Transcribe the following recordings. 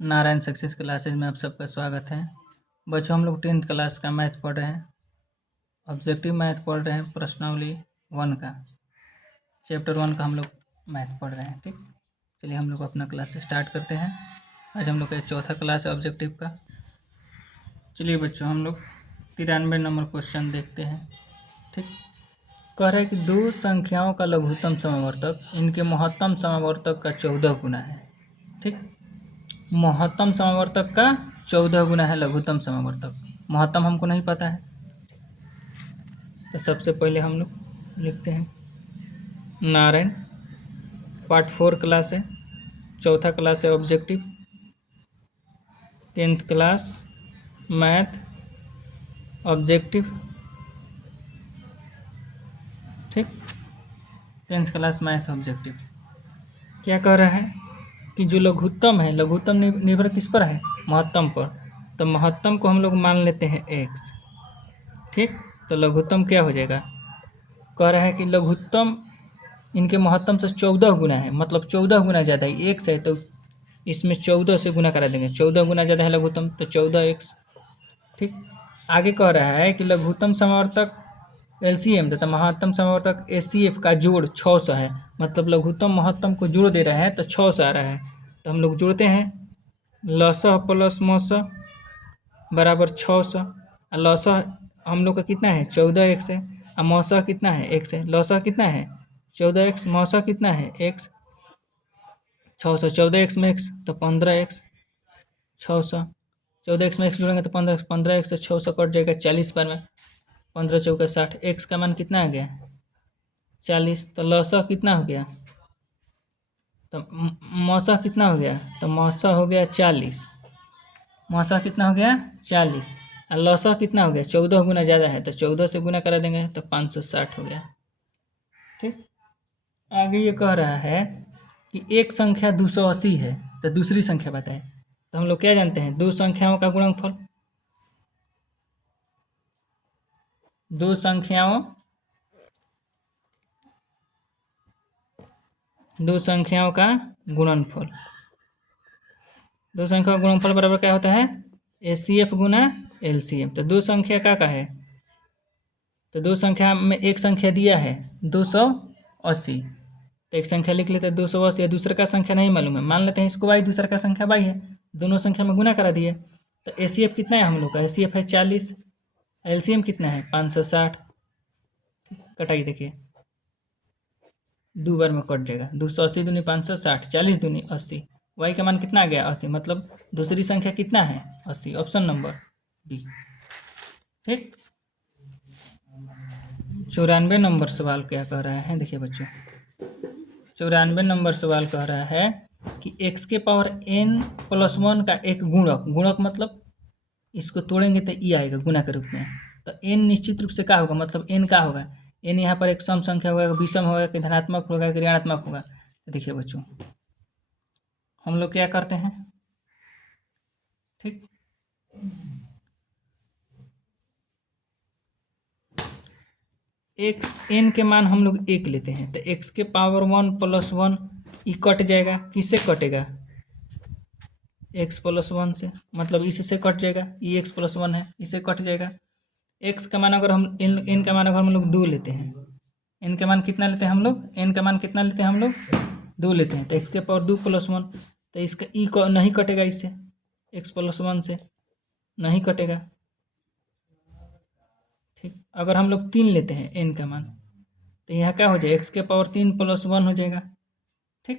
Narayan success classes में आप सबका स्वागत है। बच्चों, हम लोग 10th क्लास का मैथ पढ़ रहे हैं, ऑब्जेक्टिव मैथ पढ़ रहे हैं, प्रश्नावली 1 का चैप्टर 1 का हम लोग मैथ पढ़ रहे हैं। ठीक, चलिए हम लोग अपना क्लास स्टार्ट करते हैं। आज हम लोग का चौथा क्लास है ऑब्जेक्टिव का। चलिए बच्चों, हम लोग 93 नंबर क्वेश्चन देखते हैं। ठीक, कह रहे हैं कि दो संख्याओं का लघुत्तम समावर्तक इनके महत्तम समावर्तक का 14 गुना है। ठीक, महत्तम समावर्तक का 14 गुना है लघुत्तम समावर्तक। महत्तम हमको नहीं पता है, तो सबसे पहले हम लोग लिखते हैं नारायण, पार्ट 4 क्लास है, चौथा क्लास है objective, 10th class math objective. ठीक, 10th क्लास मैथ ऑब्जेक्टिव क्या कह रहा है कि जो लघुत्तम है, लघुत्तम निर्भर किस पर है? महत्तम पर। तो महत्तम को हम लोग मान लेते हैं x। ठीक, तो लघुत्तम क्या हो जाएगा? कह रहा है कि लघुत्तम इनके महत्तम से 14 गुना है, मतलब 14 गुना ज़्यादा है। x है तो इसमें 14 से गुना करा देंगे, 14 गुना ज़्यादा है लघुत्तम, तो 14x। ठीक, आगे कह रहा है कि लघुत्तम समावर्तक LCM तथा महत्तम समावर्तक HCF का जोड़ 600 है, मतलब लघुत्तम महत्तम को जोड़ दे रहे हैं तो 600 आ रहा है। तो हम लोग जोड़ते हैं, लसह प्लस मसह बराबर 600। लसह हम लोग का कितना है? 14x है। और मसह कितना है? x है। लसह कितना है? 14x, मसह कितना है? x। 600, 14x में x तो 15x, 600। 14x में x जोड़ेंगे तो 15x, 15x से 600 कट जाएगा 40 बार में, 15 चौका 60। x का मान कितना आ गया? 40। तो लसह कितना हो गया? तो मसह कितना हो गया? तो मसह हो गया 40। मसह कितना हो गया? 40। और लसह कितना हो गया? 14 गुना ज़्यादा है, तो 14 से गुना करा देंगे तो 560 हो गया। ठीक, आगे ये कह रहा है कि एक संख्या 280 है, तो दूसरी संख्या बताएं। तो हम लोग क्या जानते हैं? दो संख्याओं का गुणनफल, दो संख्याओं का गुणनफल, दो संख्या का गुणनफल बराबर क्या होता है? HCF गुना LCM। तो दो संख्या का है, तो दो संख्या में एक संख्या दिया है 280, तो एक संख्या लिख लेते हैं 280। दूसरे का संख्या नहीं मालूम है, मान लेते हैं इसको y, दूसरे का संख्या y है, दोनों संख्या में गुना करा दिए। तो HCF कितना है हम लोग का? HCF है 40। LCM कितना है? 560। कटाई देखिए, दो बार में कट जाएगा, 280 दूनी 560, 40 दूनी 80। y का मान कितना आ गया? 80, मतलब दूसरी संख्या कितना है? 80। Option number B. ठीक, 94 नंबर सवाल क्या कह रहा है? देखिए बच्चों, 94 नंबर सवाल कह रहा है कि x के पावर n+1 का एक गुणक, गुणक मतलब इसको तोड़ेंगे तो ई आएगा गुना के रूप में। तो n निश्चित रूप से क्या होगा? मतलब n क्या होगा? n यहाँ पर एक सम संख्या होगा, विषम होगा, कि धनात्मक होगा, कि ऋणात्मक होगा। तो देखिए बच्चों, हम लोग क्या करते हैं? ठीक, n के मान हम लोग 1 लेते हैं, तो x के पावर 1+1 ये कट जाएगा। किससे कटेगा? x+1 से, मतलब इससे कट जाएगा। ये x+1 है, इससे कट जाएगा। x का मान अगर हम n का मान अगर हम लोग 2 लेते हैं, n का मान कितना लेते हैं हम लोग? n का मान कितना लेते हैं हम लोग? 2 लेते हैं, तो x के पावर 2+1, तो इसका ई को नहीं कटेगा, इससे x+1 से नहीं कटेगा। ठीक, अगर हम लोग 3 लेते हैं n का मान, तो यहाँ क्या हो जाएगा? x के पावर 3+1 हो जाएगा। ठीक,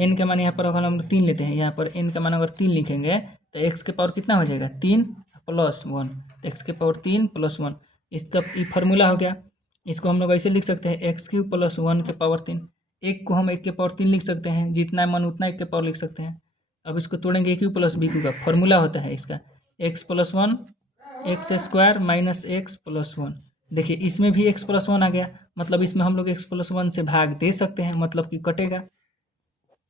n का मान यहाँ पर अगर हम लोग 3 लेते हैं, यहाँ पर n का मान अगर 3 लिखेंगे तो x के पावर कितना हो जाएगा? 3+1, तो x के पावर 3+1। इसका ये फार्मूला हो गया। इसको हम लोग ऐसे लिख सकते हैं, x³ + 1 के पावर 3। एक को हम 1 के पावर 3 लिख सकते हैं, जितना मन उतना 1 के पावर लिख सकते हैं। अब इसको तोड़ेंगे, a³ + b³ का फॉर्मूला होता है इसका x+1 x² - x+1। देखिए इसमें भी x+1 आ गया, मतलब इसमें हम लोग x+1 से भाग दे सकते हैं, मतलब कि कटेगा।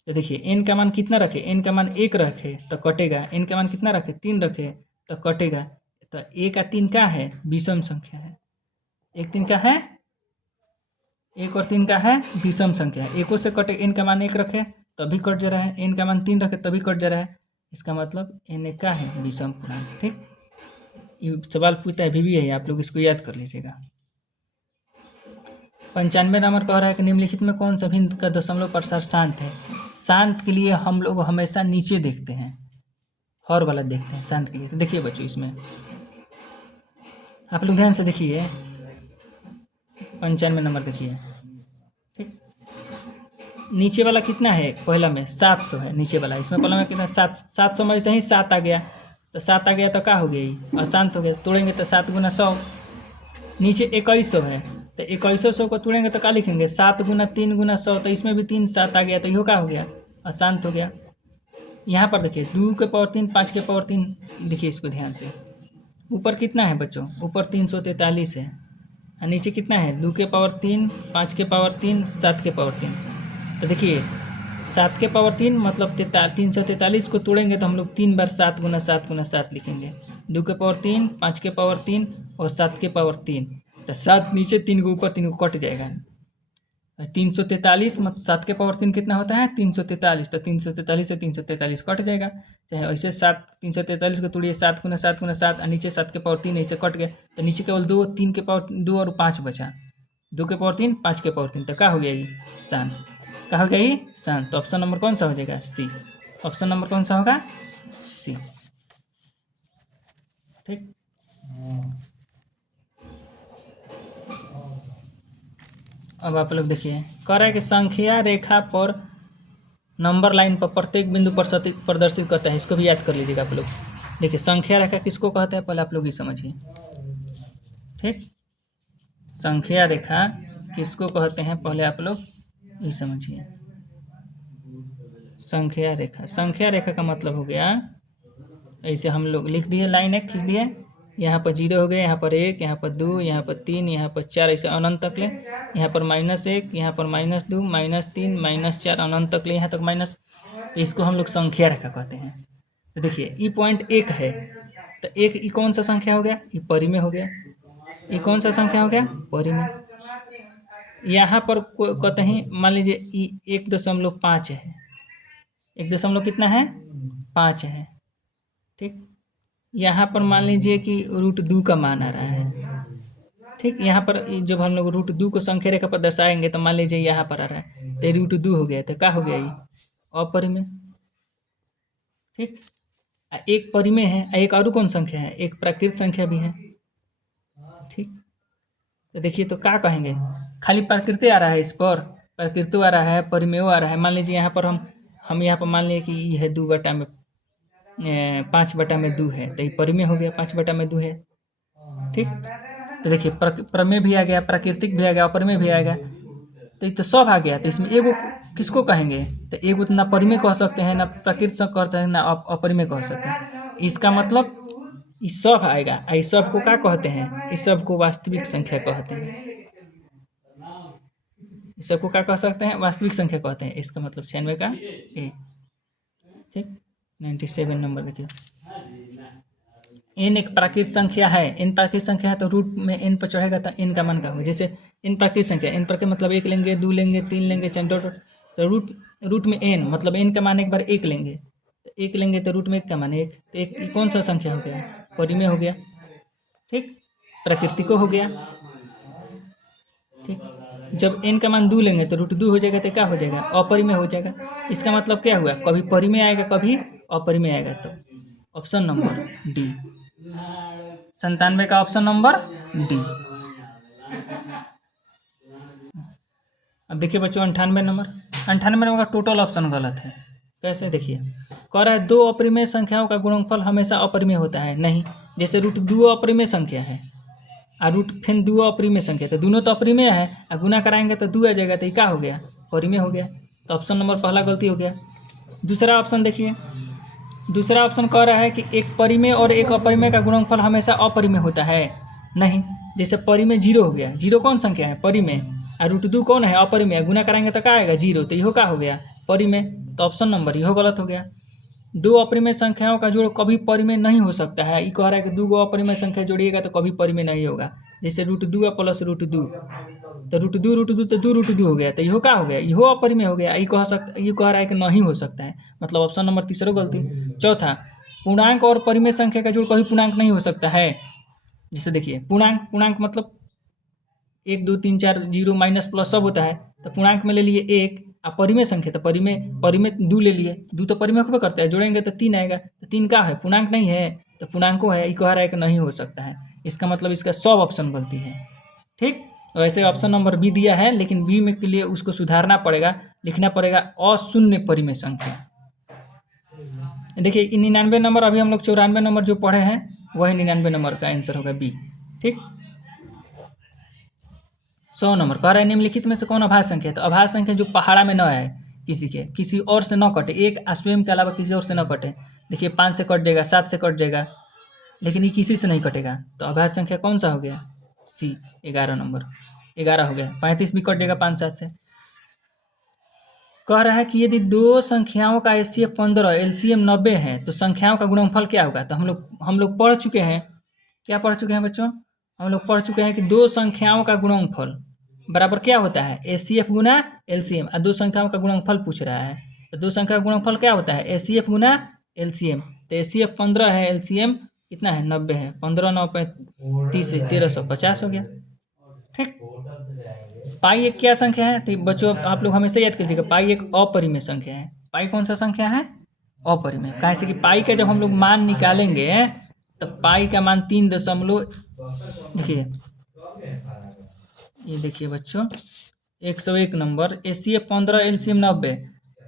तो देखिए n का मान कितना रखे? n का मान 1 रखे तो कटेगा। n का मान कितना रखे? 3 रखे तो कटेगा। तो 1 और 3 क्या है? विषम संख्या है। 1 3 क्या है? 1 और 3 का है? विषम संख्या है। 1 से कटे, n का मान 1 रखे तभी कट जा रहा है, n का मान 3 रखे तभी कट जा रहा है। इसका मतलब n का है विषम पूर्णांक। ठीक, ये सवाल पूछता है भी है, आप लोग इसको याद कर लीजिएगा। 95 नंबर कह रहा है कि निम्नलिखित में कौन सा भिन्न का दशमलव प्रसार शांत है। शांत के लिए हम लोग हमेशा नीचे देखते हैं, हर वाला देखते हैं शांत के लिए। तो देखिए बच्चों, इसमें आप लोग ध्यान से देखिए, 95 नंबर देखिए। ठीक, नीचे वाला कितना है, पहला में 700 है नीचे वाला, इसमें पहला में कितना 700 में से ही 7 आ गया, तो 7 आ गया तो क्या हो गया, ये अशांत हो गया। तोड़ेंगे तो 7 गुना 100, नीचे 2100 है, तो 2100 को तोड़ेंगे तो क्या लिखेंगे 7 गुना 3 गुना 100, तो इसमें भी 3 7 आ गया, तो यो क्या हो गया, अशांत हो गया। यहाँ पर देखिए 2 के पावर 3 5 के पावर 3, देखिए इसको ध्यान से, ऊपर कितना है बच्चों, ऊपर 343 है, और नीचे कितना है 2 के पावर 3 5 के पावर 3 7 के पावर 3। तो देखिए 7 के पावर 3 मतलब 343 को तोड़ेंगे तो हम लोग 3 बार 7 गुना 7 गुना 7 लिखेंगे, 2 के पावर 3 5 के पावर 3 और 7 के पावर 3, तो 7 नीचे 3 को ऊपर 3 को कट जाएगा, 343 मतलब 7 के पावर 3 कितना होता है 343, तो 343 से 343 कट जाएगा, चाहे ऐसे 7 343 को तोड़िए 7 गुना 7 गुना 7 और नीचे 7 के पावर 3 ऐसे कट गया, तो नीचे केवल 2 3 के पावर 2 और 5 बचा, 2 के पावर 3 5 के पावर 3, तो क्या हो गया ये शांत, क्या हो गया ये शांत। तो ऑप्शन नंबर कौन सा हो जाएगा, सी। ऑप्शन नंबर कौन सा होगा, सी। ठीक, अब आप लोग देखिए, कह रहा है कि संख्या रेखा पर नंबर लाइन पर प्रत्येक बिंदु पर प्रदर्शित करता है, इसको भी याद कर लीजिएगा आप लोग। देखिए संख्या रेखा किसको कहते हैं, पहले आप लोग ये समझिए। ठीक, संख्या रेखा किसको कहते हैं, पहले आप लोग ये समझिए। संख्या रेखा, संख्या रेखा का मतलब हो गया, ऐसे हम लोग लिख दिए, लाइन एक खींच दिए, यहाँ पर 0 हो गया, यहाँ पर 1, यहाँ पर 2, यहाँ पर 3, यहाँ पर 4, ऐसे अनंत तक ले, यहाँ पर -1, यहाँ पर -2 -3 -4 अनंत तक ले, यहाँ तक माइनस, तो इसको हम लोग संख्या रेखा कहते हैं। तो देखिए ई पॉइंट 1 है, तो एक ई कौन सा संख्या हो गया, ये परिमेय हो गया, ये कौन सा संख्या हो गया, परिमेय। यहाँ पर कतहीं मान लीजिए ई 1.5 है, 1 कितना है 5 है। ठीक, यहाँ पर मान लीजिए कि √2 का मान आ रहा है। ठीक, यहाँ पर जब हम लोग √2 को संख्या रेखा पर दर्शाएंगे तो मान लीजिए यहाँ पर आ रहा है, तो √2 हो गया, तो क्या हो गया ये अपरिमेय। ठीक, एक परिमेय है, एक और कौन संख्या है, एक प्राकृत संख्या भी है। ठीक, तो देखिए तो क्या कहेंगे, खाली प्राकृत आ रहा है, इस पर प्राकृत आ रहा है, परिमेय आ रहा है। मान लीजिए यहाँ पर हम यहाँ पर मान लिए कि ये है 5/2 है, तो ये परिमेय हो गया, 5/2 है। ठीक, तो देखिए प्रमेय भी आ गया, प्राकृतिक भी आ गया, अपरिमेय भी आएगा, तो ये तो सब आ गया। तो इसमें एगो किसको कहेंगे, तो एगो ना परिमेय कह सकते हैं, ना प्राकृतिक कहते हैं, ना अपरिमेय कह सकते हैं। इसका मतलब इस सब आएगा, इस सब को क्या कहते हैं, इस सब को वास्तविक संख्या कहते हैं। इस सब को क्या कह सकते हैं, वास्तविक संख्या कहते हैं। इसका मतलब 96 का ए। ठीक, 97 नंबर देखिए, n एक प्राकृतिक संख्या है, n प्राकृतिक संख्या है तो रूट में n पर चढ़ेगा तो n का मान क्या होगा, जैसे n प्राकृतिक संख्या, n प्राकृतिक मतलब 1 लेंगे 2 लेंगे 3 लेंगे 4 तो रूट में n मतलब n का मान एक बार 1 लेंगे, तो 1 लेंगे तो रूट में 1 का मान 1, तो 1 कौन सा संख्या हो गया, परिमेय हो गया। ठीक, प्राकृतिक हो गया। ठीक, जब n का मान 2 लेंगे तो √2 हो जाएगा, तो क्या हो जाएगा, अपरिमेय हो जाएगा। इसका मतलब क्या हुआ, कभी परिमेय आएगा कभी अपरिमेय आएगा। तो ऑप्शन नंबर डी, 97 का ऑप्शन नंबर डी। अब देखिए बच्चों 98 नंबर का टोटल ऑप्शन गलत है। कैसे, देखिए कह रहा है 2 अपरिमेय संख्याओं का गुणनफल हमेशा अपरिमेय होता है, नहीं, जैसे √2 अपरिमेय संख्या है और फिर 2 अपरिमेय संख्या, तो दोनों तो अपरिमेय है, और गुना कराएंगे तो 2 आ जाएगा, तो ये क्या हो गया, परिमेय हो गया। तो ऑप्शन नंबर पहला गलती हो गया। दूसरा ऑप्शन देखिए, दूसरा ऑप्शन कह रहा है कि एक परिमेय और एक अपरिमेय का गुणनफल हमेशा अपरिमेय होता है, नहीं, जैसे परिमेय 0 हो गया, 0 कौन संख्या है, परिमेय, और √2 कौन है, अपरिमेय, गुना कराएंगे तो क्या आएगा 0, तो यह क्या हो गया, परिमेय। तो ऑप्शन नंबर यह गलत हो गया। 2 अपरिमेय संख्याओं का जोड़ कभी परिमेय नहीं हो सकता है। ये कह रहा है कि 2 अपरिमेय संख्या जोड़िएगा तो कभी परिमेय नहीं होगा, जैसे √2 प्लस √2, तो √2 तो 2 हो गया, तो यह क्या हो गया, यह अपरिमेय हो गया। ये कह रहा है कि नहीं हो सकता है, मतलब ऑप्शन नंबर तीसरा गलती। चौथा, पूर्णांक और परिमेय संख्या का जोड़ कभी पूर्णांक नहीं हो सकता है। जैसे देखिए पूर्णांक मतलब 1 2 3 4 0 माइनस प्लस सब होता है, तो पूर्णांक में ले लिए 1, अब परिमेय संख्या तो परिमेय 2 ले लिए, 2 तो परिमेय होबे करता है, जोड़ेंगे तो 3 आएगा, तो 3 का है पूर्णांक नहीं है, तो पूर्णांको है, ये कह रहा है कि नहीं हो सकता है। इसका मतलब इसका सब ऑप्शन गलती है। ठीक, वैसे ऑप्शन नंबर बी दिया है, लेकिन बी में के लिए उसको सुधारना पड़ेगा, लिखना पड़ेगा अशून्य परिमेय संख्या। देखिए 99 नंबर, अभी हम लोग 94 नंबर जो पढ़े हैं वही 99 नंबर का आंसर होगा बी। ठीक, 100 नंबर कह रहा है निम्नलिखित में से कौन अभाज्य संख्या है। तो अभाज्य संख्या जो पहाड़ा में न है, किसी और से न कटे, एक स्वयं के अलावा किसी और से न कटे। देखिए 5 से कट जाएगा, 7 से कट जाएगा, लेकिन ये किसी से नहीं कटेगा, तो अभाज्य संख्या कौन सा हो गया, सी 11 नंबर, 11 हो गया। 35 भी कट जाएगा 5 7 से। कह रहा है कि यदि दो संख्याओं का HCF 15 LCM 90 है तो संख्याओं का गुणनफल क्या होगा। तो हम लोग पढ़ चुके हैं, क्या पढ़ चुके हैं बच्चों, हम लोग पढ़ चुके हैं कि दो संख्याओं का गुणनफल बराबर क्या होता है, HCF गुना LCM। और दो संख्याओं का गुणनफल पूछ रहा है, तो दो संख्या का गुणनफल क्या होता है, HCF गुना LCM। तो HCF 15 है, LCM कितना है 90 है, 15 9 30 1350 हो गया। ठीक, पाई एक क्या संख्या है, तो बच्चों आप लोग हमेशा याद कीजिएगा, पाई एक अपरिमेय संख्या है। पाई कौन सा संख्या है, अपरिमेय। कैसे कि पाई का जब हम लोग मान निकालेंगे तो पाई का मान 3 देखिए, ये देखिए बच्चों 101 नंबर, HCF 15 LCM 90।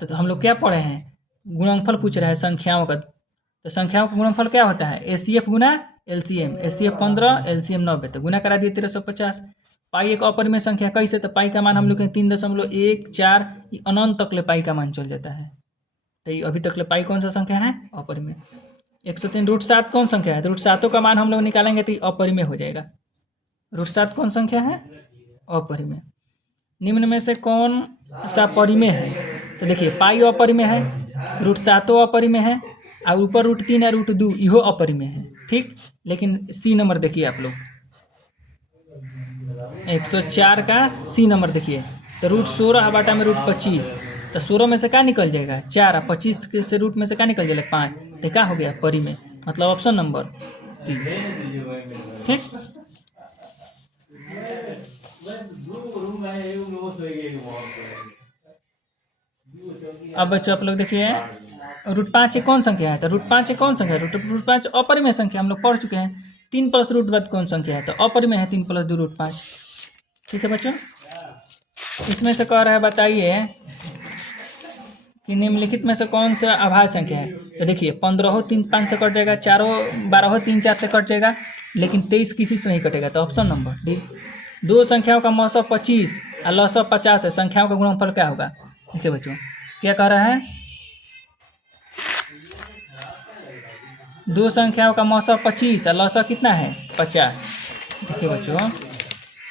तो हम लोग क्या पढ़े हैं, गुणनफल पूछ रहा है संख्याओं का, तो संख्याओं का गुणनफल क्या होता है, HCF गुना LCM। HCF 15 LCM 90, तो गुना करा दिए 1350। पाई एक अपरिमेय संख्या, कैसे, तो पाई का मान हम लोग 3.14, अनंत तक ले पाई का मान चल जाता है। तो अभी तक ले पाई कौन सा संख्या है, अपरिमेय। 103 √7 कौन संख्या है, तो √7 का मान हम लोग निकालेंगे तो अपरिमेय हो जाएगा। √7 कौन संख्या है, अपरिमेय। निम्न में से कौन सा परिमेय है, तो देखिए पाई अपरिमेय है, √7 अपरिमेय है, और ऊपर √3 और √2 इहो अपरिमेय है। ठीक, लेकिन सी नंबर देखिए आप लोग, 104 का सी नंबर देखिए, तो √16 बटा में √25, तो 16 में से क्या निकल जाएगा 4, 25 के से रूट में से क्या निकल जाएगा 5, तो क्या हो गया परिमेय, मतलब ऑप्शन नंबर सी। ठीक, अब बच्चों आप लोग देखिए √5 एक कौन संख्या है, तो √5 एक कौन संख्या है, √5 अपरिमेय संख्या, हम लोग पढ़ चुके हैं। 3 + √5 कौन संख्या है, तो अपरिमेय है 3 + 2 √5। ठीक है बच्चों, इसमें से कह रहा है बताइए कि निम्नलिखित में से कौन सा अभाज्य संख्या है। तो देखिए 15 3 5 से कट जाएगा, 4 12 3 4 से कट जाएगा, लेकिन 23 किसी से नहीं कटेगा, तो ऑप्शन नंबर डी। दो संख्याओं का मौसम 25 और लौसम 50 है, संख्याओं का गुणनफल क्या होगा। देखिए बच्चों क्या कह रहा है, दो संख्याओं का मौसम 25 और लौसम कितना है 50। देखिए बच्चों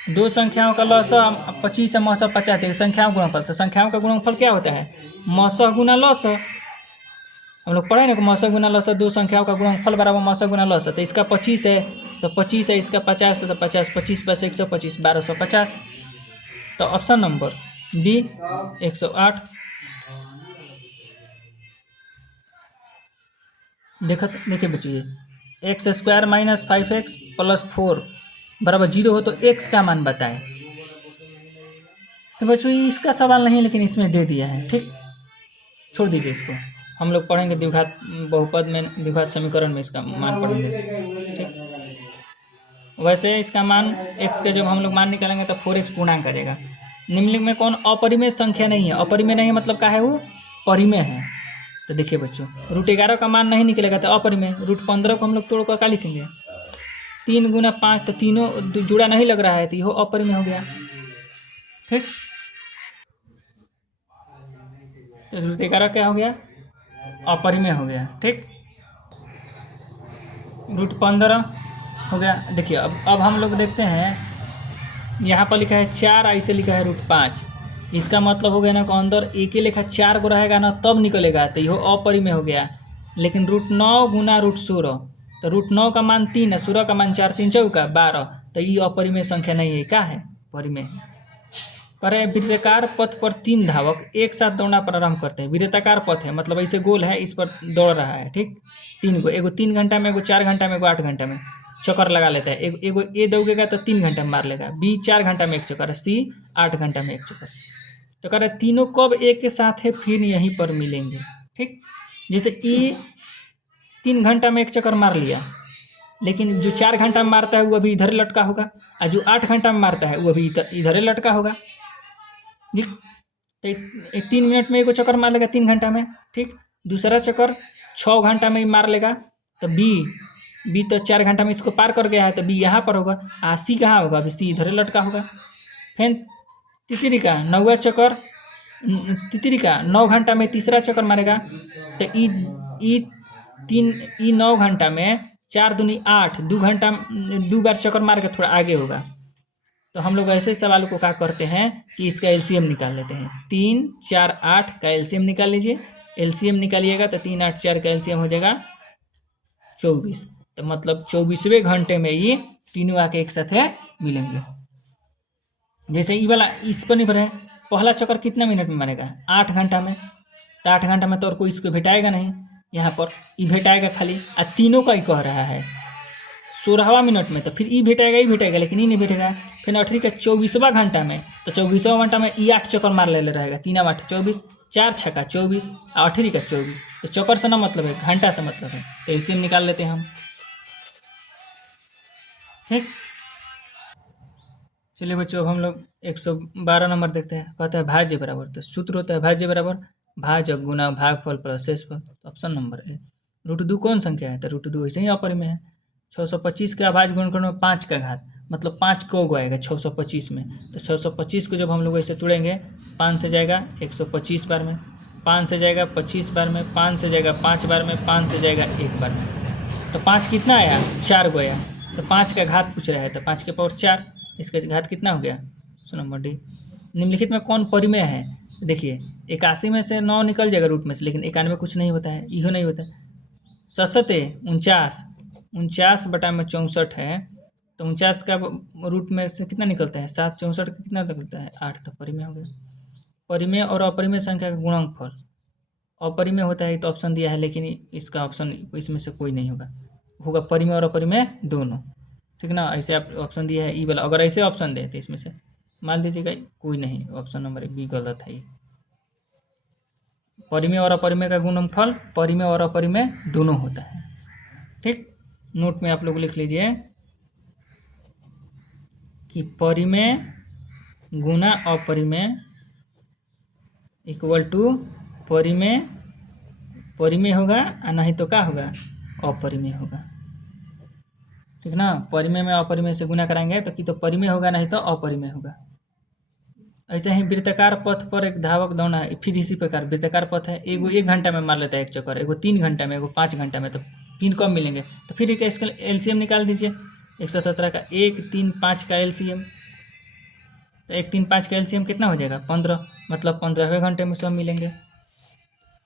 दो संख्याओं का लौसम 25 और मौसम 50 है, संख्याओं का गुणनफल, तो संख्याओं का गुणनफल क्या होता है, मौसम गुना लौसम। हम लोग पढ़े ना कि मौसम गुना लौसम, दो संख्याओं का गुणनफल बराबर मौसम गुना लौसम। तो इसका 25 है तो 25 है, इसका 50 है तो 50, 25 + 125 1250। तो ऑप्शन नंबर बी 108। देखिए बच्चिए, x² - 5x + 4 बराबर 0 हो तो x का मान बताए। तो बच्चों इसका सवाल नहीं, लेकिन इसमें दे दिया है। ठीक, छोड़ दीजिए इसको, हम लोग पढ़ेंगे द्विघात बहुपद में, द्विघात समीकरण में इसका मान पढ़ेंगे। ठीक, वैसे इसका मान x के जब हम लोग मान निकालेंगे तो 4x पूर्णांक आ जाएगा। निम्नलिखित में कौन अपरिमेय संख्या नहीं है, अपरिमेय नहीं मतलब क्या है, वो परिमेय है। तो देखिए बच्चों √11 का मान नहीं निकलेगा तो अपरिमेय। √15 को हम लोग तोड़कर क्या लिखेंगे, 3 × 5, तो तीनों जुड़ा नहीं लग रहा है, तो यह अपरिमेय हो गया। ठीक, तो √11 क्या हो गया, अपरिमेय हो गया। ठीक, √15 हो गया। देखिए अब हम लोग देखते हैं, यहाँ पर लिखा है 4, ऐसे लिखा है √5, इसका मतलब हो गया ना कि अंदर एक ही लेखा 4 गो रहेगा ना तब निकलेगा, तो यह अपरिमेय हो गया। लेकिन √9 गुना √16, तो √9 का मान 3 है, 16 का मान 4 3 चौका 12, तो ये अपरिमेय संख्या नहीं है, क्या है, परिमेय है। कह रहे हैं वृत्ताकार पथ पर 3 धावक एक साथ दौड़ना प्रारंभ करते हैं। वृत्ताकार पथ है मतलब ऐसे गोल है, इस पर दौड़ रहा है, ठीक। 3 को, एगो 3 घंटा में, एगो 4 घंटा में, एगो 8 घंटा में चक्कर लगा लेता है। एगो ए दौड़ेगा तो 3 घंटा में मार लेगा, बी 4 घंटा में एक चक्कर, सी 8 घंटा में एक चक्कर। तो कह रहे हैं तीनों कब एक साथ है फिर यहीं पर मिलेंगे, ठीक। जैसे ई 3 घंटा में एक चक्कर मार लिया, लेकिन जो 4 घंटा में मारता है वो अभी इधर लटका होगा, और जो 8 घंटा में मारता है वो अभी इधर लटका होगा, ठीक। तो 3 मिनट में एगो चक्कर मार लेगा 3 घंटा में, ठीक। दूसरा चक्कर 6 घंटा में ही मार लेगा, तो बी तो 4 घंटा में इसको पार कर गया है, तो बी यहाँ पर होगा, सी कहाँ होगा, अभी सी इधर लटका होगा। फिर तितरी का 9वां चक्कर, तितरी का 9 घंटा में तीसरा चक्कर मारेगा, तो ई 9 घंटा में 4 दूनी 8, 2 घंटा 2 बार चक्कर मार के थोड़ा आगे होगा। तो हम लोग ऐसे सवाल को क्या करते हैं कि इसका एलसीएम निकाल लेते हैं। 3, 4, 8 का एलसीएम निकाल लीजिए। एलसीएम निकालिएगा तो 3, 8, 4 का एलसीएम हो जाएगा 24। तो मतलब 24वें घंटे में ये तीनों आके एक साथ है मिलेंगे। जैसे ये वाला इस पर निर्भर है, पहला चक्कर कितने मिनट में मारेगा, 8 घंटा में, तो 8 घंटा में तो और कोई इसको भेटाएगा नहीं, यहाँ पर ई भेटाएगा खाली, और तीनों का ही कह रहा है 16वां मिनट में, तो फिर ई भेटेगा लेकिन ई नहीं भेटेगा। फिर 8 का 24वां घंटा में, तो 24वां घंटा में ई 8 चक्कर मार ले रहेगा, 3 8 24, 4 6 24, और 8 का 24। तो चक्कर से ना मतलब है, घंटा से मतलब है, तो एलसीएम निकाल लेते हैं हम, ठीक। चलिए बच्चों, अब हम लोग 112 नंबर देखते हैं। कहता है भाज्य बराबर, तो सूत्र होता है भाज्य बराबर भाजक गुना भागफल प्लस शेषफल। तो ऑप्शन नंबर ए। √2 कौन संख्या है, तो √2 ऐसे ही अपरिमेय है। 625 का अभाज्य गुणनखंड में 5 का घात, मतलब 5 को आएगा 625 में, तो 625 को जब हम लोग ऐसे तोड़ेंगे, 5 से जाएगा 125 बार में, 5 से जाएगा 25 बार में, 5 से जाएगा 5 बार में, 5 से जाएगा 1 बार में। तो 5 कितना आया, 4 को आया, तो 5 का घात पूछ रहा है, तो 5 के पावर 4, इसका घात कितना हो गया, ऑप्शन नंबर डी। निम्नलिखित में कौन परिमेय है, देखिए 81 में से 9 निकल जाएगा रूट में से, लेकिन 91 कुछ नहीं होता है, इहो नहीं होता है। 49 बटा में 64 है, तो 49 का रूट में से कितना निकलता है, 7, 64 का कितना निकलता है, 8, तो परिमेय हो गया। परिमेय और अपरिमेय संख्या का गुणनफल अपरिमेय होता है, तो ऑप्शन दिया है, लेकिन इसका ऑप्शन इसमें से कोई नहीं होगा परिमेय और अपरिमेय दोनों, ठीक ना। ऐसे आप ऑप्शन दिया है ई वाला, अगर ऐसे ऑप्शन दे तो इसमें से मान लीजिएगा कोई नहीं, ऑप्शन नंबर बी गलत है। परिमेय और अपरिमेय का गुणनफल परिमेय और अपरिमेय दोनों होता है, ठीक। नोट में आप लोग लिख लीजिए कि परिमेय गुना अपरिमेय इक्वल टू परिमेय होगा, और नहीं तो क्या होगा, अपरिमेय होगा, ठीक ना। परिमेय में अपरिमेय से गुना कराएंगे तो कि तो परिमेय होगा, नहीं तो अपरिमेय होगा। ऐसे ही वृत्ताकार पथ पर एक धावक दौड़ना है, फिर इसी प्रकार वृत्ताकार पथ है, एगो 1 घंटा में मार लेता है एक चक्कर, एगो 3 घंटा में, एगो 5 घंटा में, तो तीन कब मिलेंगे, तो फिर इसका एलसीएम निकाल दीजिए। 117 का 1, 3, 5 का एलसीएम, तो 1, 3, 5 का एलसीएम कितना हो जाएगा, 15, मतलब 15वें घंटे में सब मिलेंगे।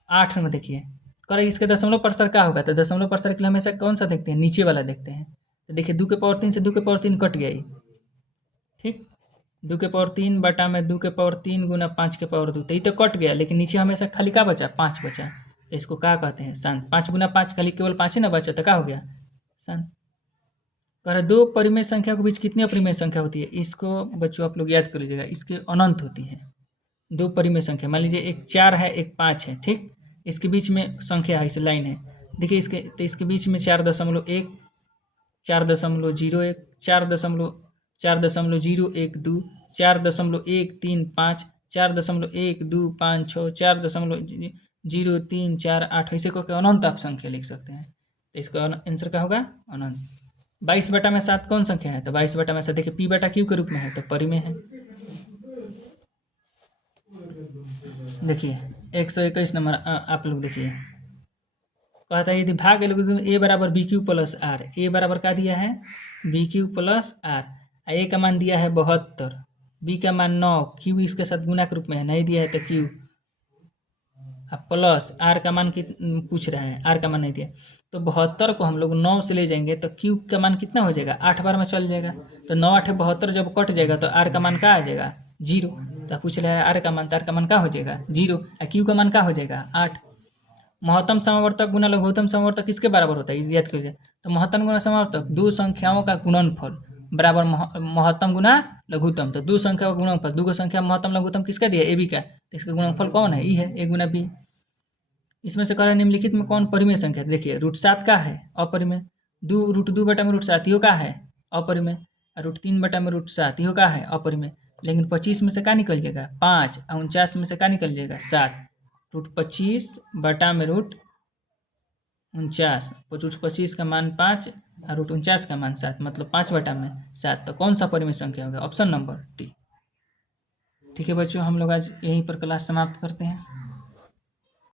8 में देखिए कर इसके दशमलव प्रसार क्या होगा, तो दशमलव प्रसार के लिए हमेशा कौन सा देखते हैं, नीचे वाला देखते हैं। तो देखिए 2 के पावर 3 से 2 के पावर 3 कट गया, ठीक। 2 के पावर 3 बटा में 2 के पावर 3 गुना 5 के पावर 2, तो ये तो कट गया, लेकिन नीचे हमेशा खाली क्या बचा, 5 बचा, तो इसको क्या कहते हैं, सान। 5 गुना 5 खाली केवल 5 ही ना बचा, तो क्या हो गया, सान। कह रहे 2 परिमेय संख्या के बीच कितनी अपरिमेय संख्या होती है, इसको बच्चों आप लोग याद कर लीजिएगा, इसके अनंत होती है। 2 परिमेय संख्या, मान लीजिए एक 4 है एक 5 है, ठीक। इसके बीच में संख्या है, इसे लाइन है, देखिए इसके बीच में 4.1, 4.01, 4.012, 4.135, 4.1256, 4.034, ऐसे को अनंत आप संख्या लिख सकते हैं। तो इसका आंसर क्या होगा, अनंत। 22 बटा में 7 कौन संख्या है, तो 22 बटा में 7 देखिए पी बटा क्यू के रूप में है, तो परिमेय है। देखिए 121 नंबर आप लोग देखिए, कहता है यदि भाग एल्गोरिथम ए बराबर बी क्यू प्लस आर, ए बराबर क्या दिया है, बी क्यू प्लस आर, ए का मान दिया है 72, बी का मान 9, क्यू इसके साथ गुना के रूप में है, नहीं दिया है तो क्यू, प्लस आर का मान पूछ रहा है, आर का मान नहीं दिया, तो 72 को हम लोग 9 से ले जाएंगे तो क्यू का मान कितना हो जाएगा, 8 बार में चल जाएगा, तो 9 8 72 जब कट जाएगा तो आर का मान क्या आ जाएगा, 0। तो पूछ रहा है आर का मान, तो आर का मान का हो जाएगा 0, और क्यू का मान का हो जाएगा 8। महत्तम समावर्तक गुना लघुत्तम समावर्तक किसके बराबर होता है, याद कीजिए। तो महत्तम गुना समावर्तक दो संख्याओं का गुणनफल बराबर महत्तम गुना लघुत्तम। तो दो संख्या का गुणनफल, दो संख्या महत्तम लघुत्तम किसका दिया, ए बी का, तो इसका गुणनफल कौन है, ई है, ए गुना बी। इसमें से कह रहा है निम्नलिखित में कौन परिमेय संख्या, देखिए √7 का है अपरिमेय, √2 बटा में √7 इहो का है अपरिमेय, √3 बटा में √7 इहो का है अपरिमेय। लेकिन 25 में से क्या निकल जाएगा 5, और 49 में से क्या निकल जाएगा 7। √25 बटा में √49, √25 का मान 5 और √49 का मान 7, मतलब 5 बटा में 7। तो कौन सा परिमेय संख्या होगा, ऑप्शन नंबर डी। ठीक है बच्चों, हम लोग आज यहीं पर क्लास समाप्त करते हैं।